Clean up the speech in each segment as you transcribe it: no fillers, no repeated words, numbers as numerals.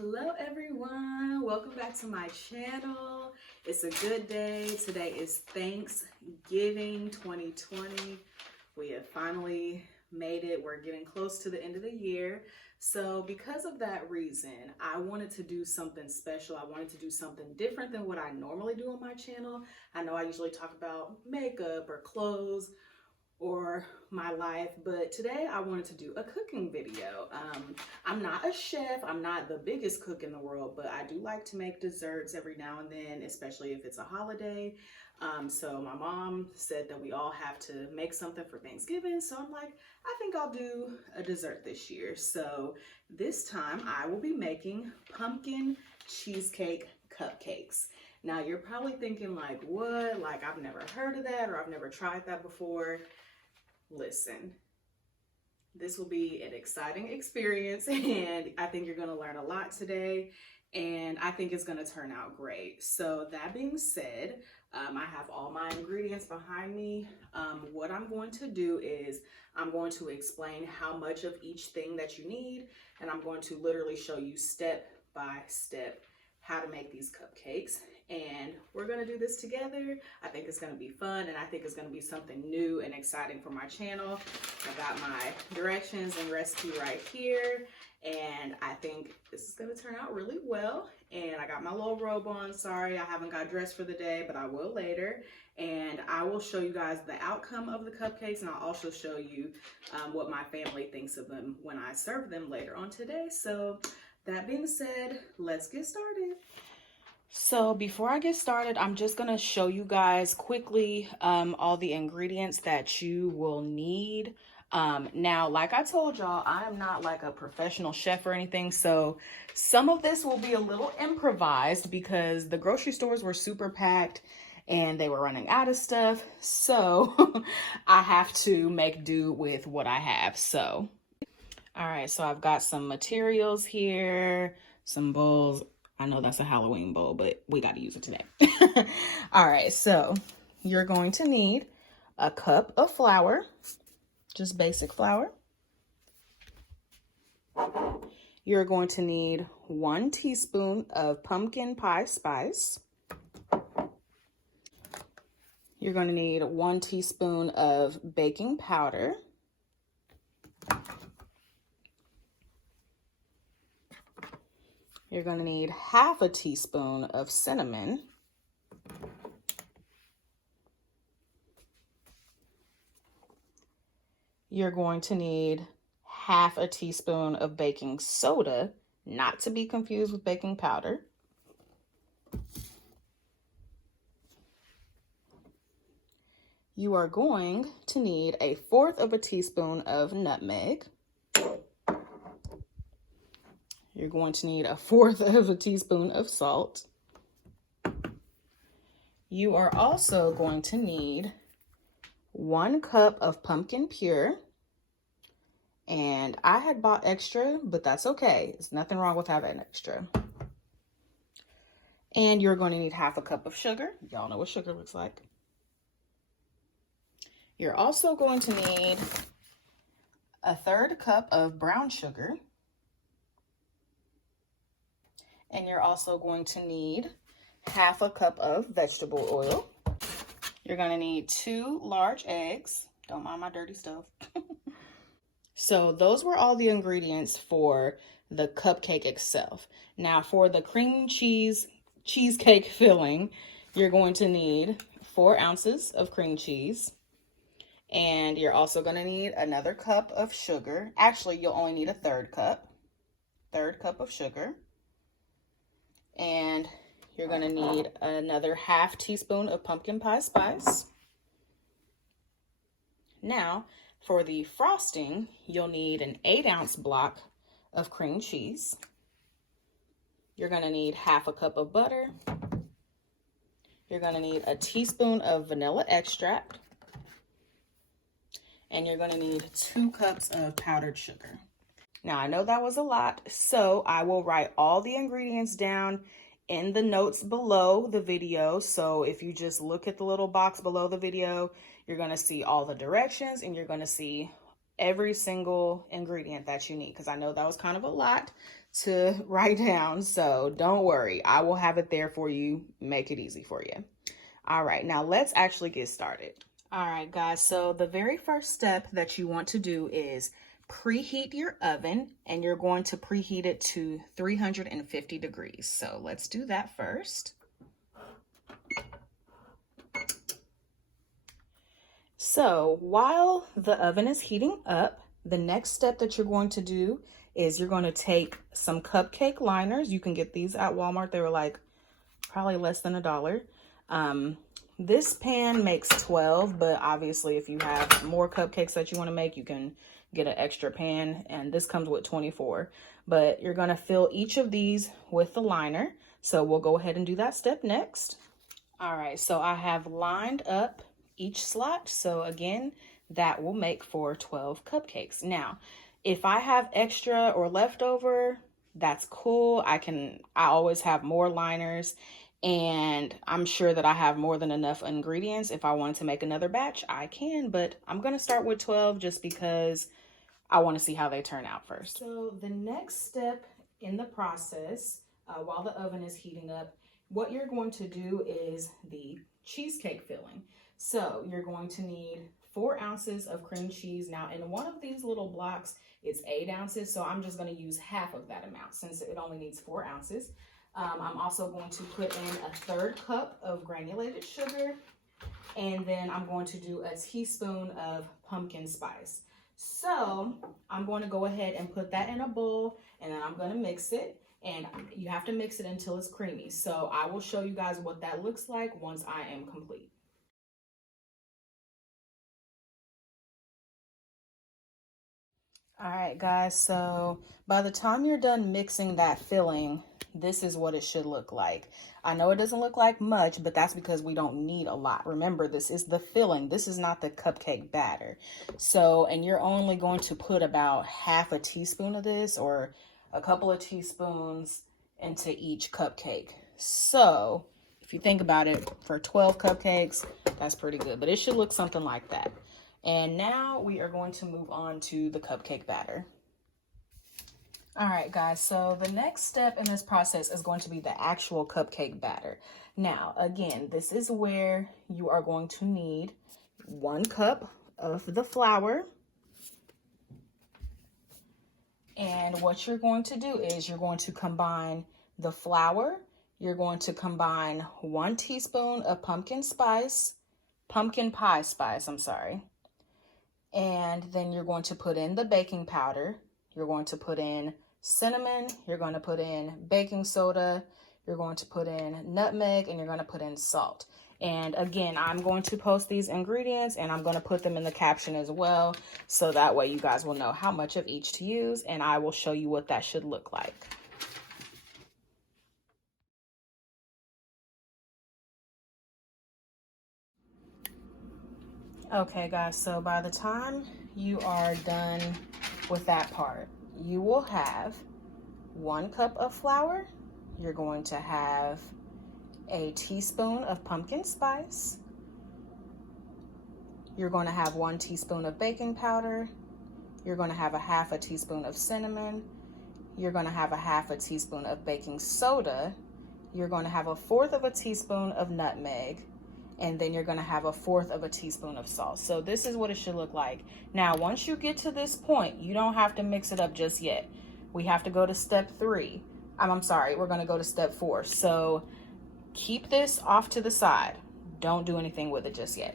Hello everyone, welcome back to my channel. It's a good day. Today is Thanksgiving 2020. We have finally made it. We're getting close to the end of the year. So because of that reason, I wanted to do something special. I wanted to do something different than what I normally do on my channel. I know I usually talk about makeup or clothes or my life, but today I wanted to do a cooking video. I'm not a chef, I'm not the biggest cook in the world, but I do like to make desserts every now and then, especially if it's a holiday. So my mom said that we all have to make something for Thanksgiving, so I'm like, I think I'll do a dessert this year. So this time I will be making pumpkin cheesecake cupcakes. Now you're probably thinking like, what? Like I've never heard of that, or I've never tried that before. Listen, this will be an exciting experience, and I think you're going to learn a lot today, and I think it's going to turn out great. So that being said, I have all my ingredients behind me. What I'm going to do is I'm going to explain how much of each thing that you need, and I'm going to literally show you step by step how to make these cupcakes. And we're gonna do this together. I think it's gonna be fun, and I think it's gonna be something new and exciting for my channel. I got my directions and recipe right here, and I think this is gonna turn out really well. And I got my little robe on. Sorry, I haven't got dressed for the day, but I will later. And I will show you guys the outcome of the cupcakes, and I'll also show you what my family thinks of them when I serve them later on today. So that being said, let's get started. So before I get started, I'm just going to show you guys quickly all the ingredients that you will need. Now, like I told y'all, I am not like a professional chef or anything, so some of this will be a little improvised because the grocery stores were super packed and they were running out of stuff. So I have to make do with what I have. So, all right, so I've got some materials here, some bowls. I know that's a Halloween bowl, but we got to use it today. All right, so you're going to need a cup of flour, just basic flour. You're going to need 1 teaspoon of pumpkin pie spice. You're going to need 1 teaspoon of baking powder. You're going to need 1/2 teaspoon of cinnamon. You're going to need 1/2 teaspoon of baking soda, not to be confused with baking powder. You are going to need 1/4 teaspoon of nutmeg. You're going to need 1/4 teaspoon of salt. You are also going to need 1 cup of pumpkin puree. And I had bought extra, but that's okay. There's nothing wrong with having extra. And you're going to need 1/2 cup of sugar. Y'all know what sugar looks like. You're also going to need 1/3 cup of brown sugar. And you're also going to need 1/2 cup of vegetable oil. You're going to need 2 large eggs. Don't mind my dirty stuff. So those were all the ingredients for the cupcake itself. Now for the cream cheese cheesecake filling, you're going to need 4 ounces of cream cheese. And you're also going to need another cup of sugar. Actually, you'll only need 1/3 cup. 1/3 cup of sugar. And you're going to need another 1/2 teaspoon of pumpkin pie spice. Now, for the frosting, you'll need an 8-ounce block of cream cheese. You're going to need 1/2 cup of butter. You're going to need a teaspoon of vanilla extract. And you're going to need 2 cups of powdered sugar. Now, I know that was a lot, so I will write all the ingredients down in the notes below the video. So if you just look at the little box below the video, you're going to see all the directions, and you're going to see every single ingredient that you need, because I know that was kind of a lot. to write down, so don't worry. I will have it there for you, make it easy for you. All right, now let's actually get started. All right, guys, so the very first step that you want to do is preheat your oven, and you're going to preheat it to 350 degrees. So let's do that first. So while the oven is heating up, the next step that you're going to do is you're going to take some cupcake liners. You can get these at Walmart. They were like probably less than $1. This pan makes 12, but obviously if you have more cupcakes that you want to make, you can get an extra pan, and this comes with 24. But you're going to fill each of these with the liner. So we'll go ahead and do that step next. All right, so I have lined up each slot. So again, that will make for 12 cupcakes. Now, if I have extra or leftover, that's cool. I always have more liners, and I'm sure that I have more than enough ingredients. If I wanted to make another batch, I can, but I'm going to start with 12 just because I want to see how they turn out first. So the next step in the process, while the oven is heating up, what you're going to do is the cheesecake filling. So you're going to need 4 ounces of cream cheese. Now in one of these little blocks, it's 8 ounces. So I'm just going to use half of that amount since it only needs 4 ounces. I'm also going to put in a 1/3 cup of granulated sugar. And then I'm going to do a teaspoon of pumpkin spice. So I'm going to go ahead and put that in a bowl, and then I'm going to mix it. And you have to mix it until it's creamy. So I will show you guys what that looks like once I am complete. All right, guys, so by the time you're done mixing that filling, this is what it should look like. I know it doesn't look like much, but that's because we don't need a lot. Remember, this is the filling. This is not the cupcake batter. So, and you're only going to put about half a teaspoon of this or a couple of teaspoons into each cupcake. So, if you think about it, for 12 cupcakes, that's pretty good, but it should look something like that. And now we are going to move on to the cupcake batter. All right, guys, so the next step in this process is going to be the actual cupcake batter. Now, again, this is where you are going to need 1 cup of the flour. And what you're going to do is you're going to combine the flour. You're going to combine 1 teaspoon of pumpkin pie spice, I'm sorry. And then you're going to put in the baking powder. You're going to put in cinnamon. You're going to put in baking soda. You're going to put in nutmeg, and you're going to put in salt. And again, I'm going to post these ingredients, and I'm going to put them in the caption as well. So that way you guys will know how much of each to use, and I will show you what that should look like. Okay, guys, so by the time you are done with that part, you will have 1 cup of flour. You're going to have a teaspoon of pumpkin spice. You're going to have 1 teaspoon of baking powder. You're going to have a half a teaspoon of cinnamon. You're going to have a half a teaspoon of baking soda. You're going to have a 1/4 of a teaspoon of nutmeg. And then you're going to have a 1/4 of a teaspoon of salt. So this is what it should look like. Now, once you get to this point, you don't have to mix it up just yet. We have to go to step 3. I'm sorry, we're going to go to step 4. So keep this off to the side. Don't do anything with it just yet.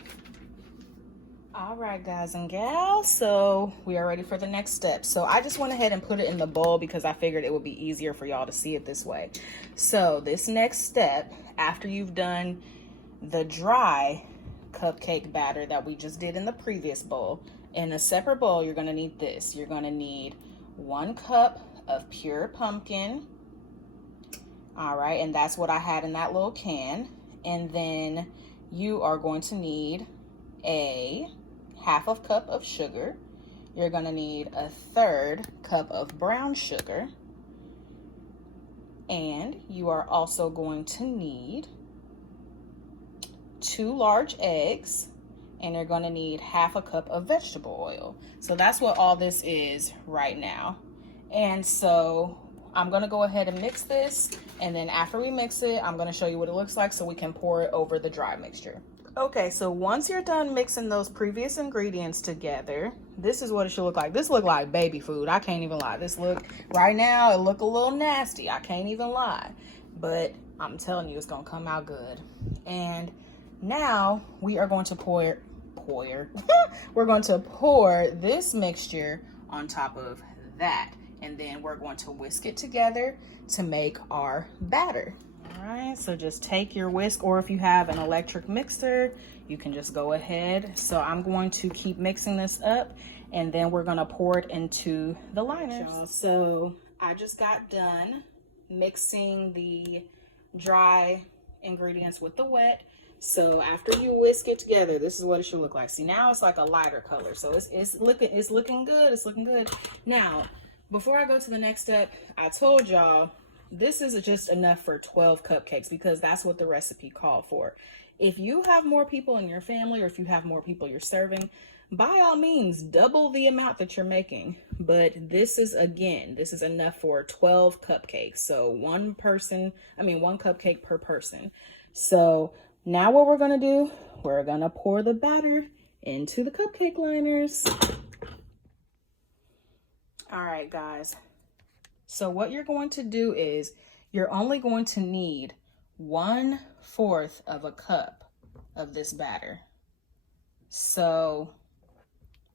All right, guys and gals, so we are ready for the next step. So I just went ahead and put it in the bowl because I figured it would be easier for y'all to see it this way. So this next step, after you've done the dry cupcake batter that we just did in the previous bowl, in a separate bowl, you're going to need this. You're going to need 1 cup of pure pumpkin. All right, and that's what I had in that little can. And then you are going to need a ½ cup of sugar. You're going to need a 1/3 cup of brown sugar. And you are also going to need 2 large eggs, and you're going to need ½ cup of vegetable oil. So that's what all this is right now. And so I'm gonna go ahead and mix this, and then after we mix it, I'm gonna show you what it looks like so we can pour it over the dry mixture. Okay, so once you're done mixing those previous ingredients together, this is what it should look like. This look like baby food. I can't even lie. This look, right now, it look a little nasty. I can't even lie. But I'm telling you, it's gonna come out good. And now we are going to we're going to pour this mixture on top of that. And then we're going to whisk it together to make our batter. All right, so just take your whisk, or if you have an electric mixer, you can just go ahead. So I'm going to keep mixing this up, and then we're gonna pour it into the liners. So I just got done mixing the dry ingredients with the wet. So after you whisk it together, this is what it should look like. See, now it's like a lighter color. So it's looking good. It's looking good. Now, before I go to the next step, I told y'all this is just enough for 12 cupcakes because that's what the recipe called for. If you have more people in your family, or if you have more people you're serving, by all means, double the amount that you're making. But this is enough for 12 cupcakes. So one cupcake per person. So now what we're gonna do, we're gonna pour the batter into the cupcake liners. All right, guys. So what you're going to do is you're only going to need 1/4 of a cup of this batter. So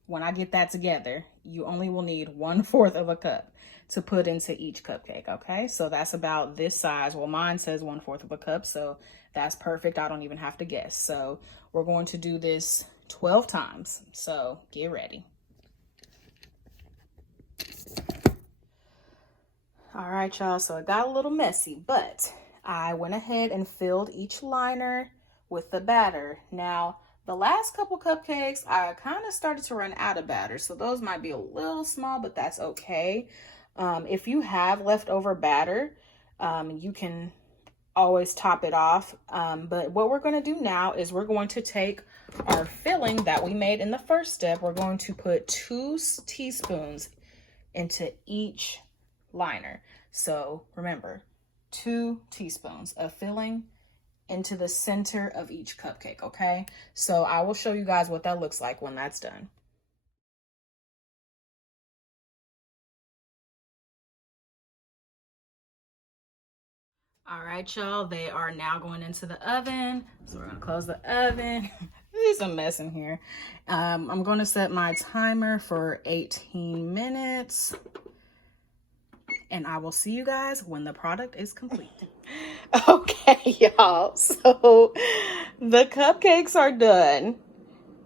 when I get that together, you only will need 1/4 of a cup to put into each cupcake, okay? So that's about this size. Well, mine says 1/4 of a cup, so that's perfect. I don't even have to guess. So we're going to do this 12 times. So get ready. All right, y'all, so it got a little messy, but I went ahead and filled each liner with the batter. Now, the last couple cupcakes, I kind of started to run out of batter, so those might be a little small, but that's okay. If you have leftover batter, you can always top it off. But what we're going to do now is we're going to take our filling that we made in the first step. We're going to put 2 teaspoons into each liner. So remember, 2 teaspoons of filling into the center of each cupcake, okay? So I will show you guys what that looks like when that's done. All right, y'all, they are now going into the oven. So we're gonna close the oven. There's a mess in here. I'm gonna set my timer for 18 minutes. And I will see you guys when the product is complete. Okay, y'all. So the cupcakes are done.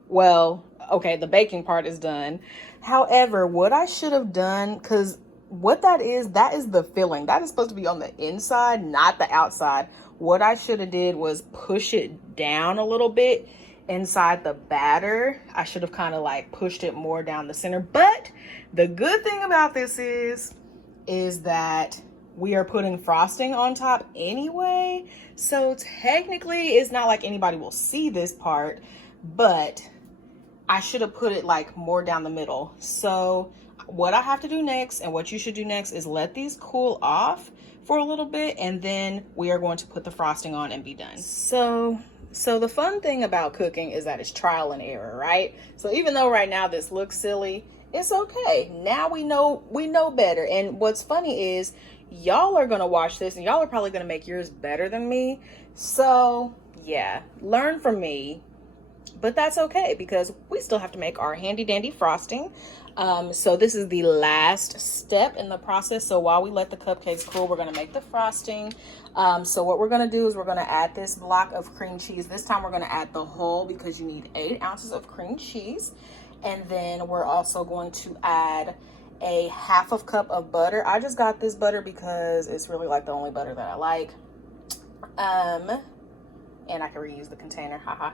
Well, okay, the baking part is done. However, what I should have done, because what that is the filling. That is supposed to be on the inside, not the outside. What I should have did was push it down a little bit inside the batter. I should have kind of like pushed it more down the center. But the good thing about this is that we are putting frosting on top anyway. So technically it's not like anybody will see this part, but I should have put it like more down the middle. So what I have to do next, and what you should do next, is let these cool off for a little bit, and then we are going to put the frosting on and be done. So the fun thing about cooking is that it's trial and error, right? So even though right now this looks silly, it's okay. Now we know better. And what's funny is y'all are gonna watch this and y'all are probably gonna make yours better than me. So yeah, learn from me. But that's okay because we still have to make our handy dandy frosting. So this is the last step in the process. So while we let the cupcakes cool, we're gonna make the frosting. So what we're gonna do is we're gonna add this block of cream cheese. This time we're gonna add the whole because you need 8 ounces of cream cheese. And then we're also going to add a 1/2 cup of butter. I just got this butter because it's really like the only butter that I like. And I can reuse the container, haha.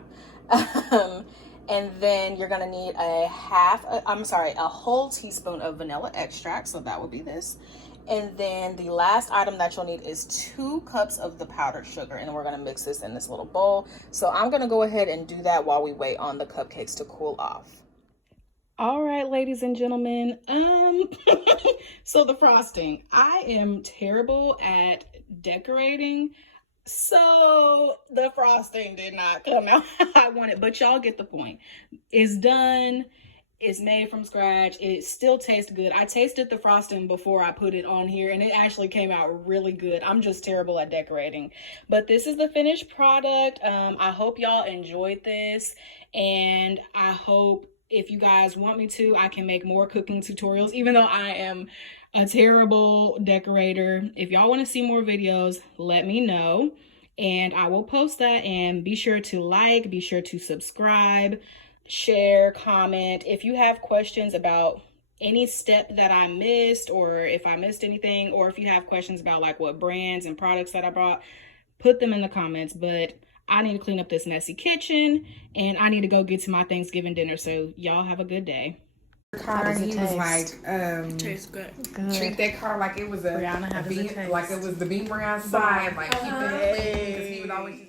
And then you're gonna need a whole teaspoon of vanilla extract. So that would be this. And then the last item that you'll need is 2 cups of the powdered sugar. And we're gonna mix this in this little bowl. So I'm gonna go ahead and do that while we wait on the cupcakes to cool off. All right, ladies and gentlemen. So the frosting. I am terrible at decorating. So the frosting did not come out how I wanted, but y'all get the point. It's done. It's made from scratch. It still tastes good. I tasted the frosting before I put it on here, and it actually came out really good. I'm just terrible at decorating. But this is the finished product. I hope y'all enjoyed this, and I hope if you guys want me to, I can make more cooking tutorials, even though I am a terrible decorator. If y'all want to see more videos, let me know, and I will post that. And be sure to like, be sure to subscribe, share, comment. If you have questions about any step that I missed, or if I missed anything, or if you have questions about like what brands and products that I bought, put them in the comments. But I need to clean up this messy kitchen, and I need to go get to my Thanksgiving dinner. So y'all have a good day. Car, he was like, Tastes good. treat that car like it was a, Brianna, how does it taste? like it was the Beamer outside, like keep it clean, because he would always